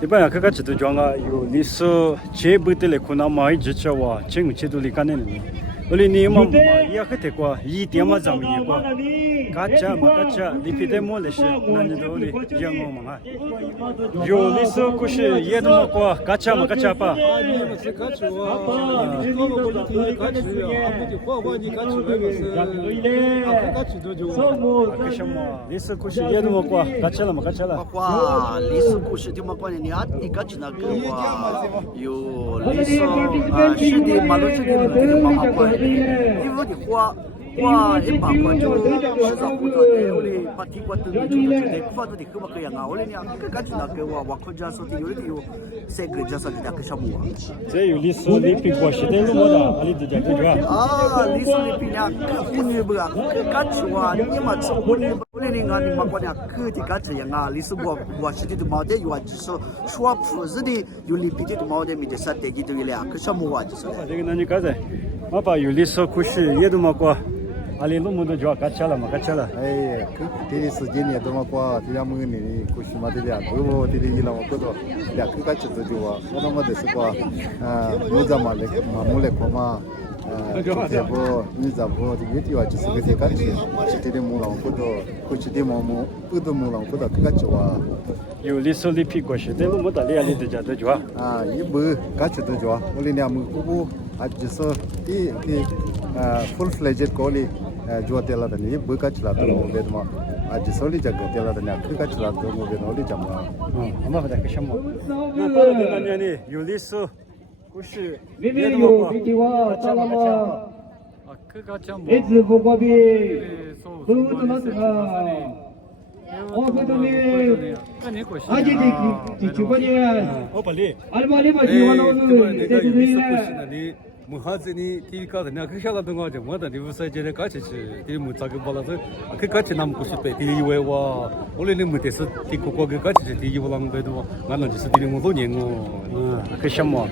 이번에 그같이 또 좋아가 요 리스 제부들의 코나마이 지쳐와 친구 제도리 가네는 우리 니마 이야 그때과 이 대마 잠이과 가짜 마가짜 리피데몰레시 난도 우리 영어만 요 리스 쿠시 예도마과 가짜 마가짜파 리스 쿠시 예도마과 가짜라 마가짜라 와 리스 쿠시 디마과니 니 아티 가치나 그와 요 리스 시디 말로시디 마마과因为你花一百块就10户的，我哋八天骨都做得出，花都啲咁嘅人啊，我哋呢个跟住那个话可家所啲有啲有四个家所啲个项目啊。这有历史里皮过是的路么的，阿里都讲对吧？啊，历史里边呀，个婚约不啊，个跟住啊，你嘛做婚约，我哋呢你嘛讲呀，个啲跟住人啊，历史我是啲都冇得有啊，就是说普是的有里边啲都冇得，咪就啥地基都有俩，个项目啊，就是。这个那你刚才，我把有历史故事也都冇过。阿里路么都叫gacha了嘛gacha了。哎，这时间也多么过，这样么你过去嘛这样，不这里了我觉得两个gacha都就啊，我那么的是过，我怎么来嘛么来过嘛，这不你怎不这个地方就是个这gacha，是这里么了我觉得，过去的么不都么了我觉得个gacha啊。有历史里皮过是的路么的里阿里都叫都叫。啊，一不gacha都叫，我里两么不就是一full fledged 过里。jual telah dan ini bukan celah tu mobil mah, aja soli jaga telah dan aku kan celah tu mobil oli jamah. Ama pada kesama. Nah kalau dengan ni, Yulis, kusi, dia tu apa? Aku kacau. Itu bukabi, tu nanti oh betul ni, aja di cuba ni. Oh balik. Almari baju mana tu? 무하즈니 티비카드 내가 그샤라던 거죠. 뭐다 리브사이즈에 같이 이 무작위 발라서 그 같이 남고 싶대. 디웨와 원래는 못해서 티코고 그 같이 디기블랑 배도 나는 지스 디는 거 돈이 거. 그셔모.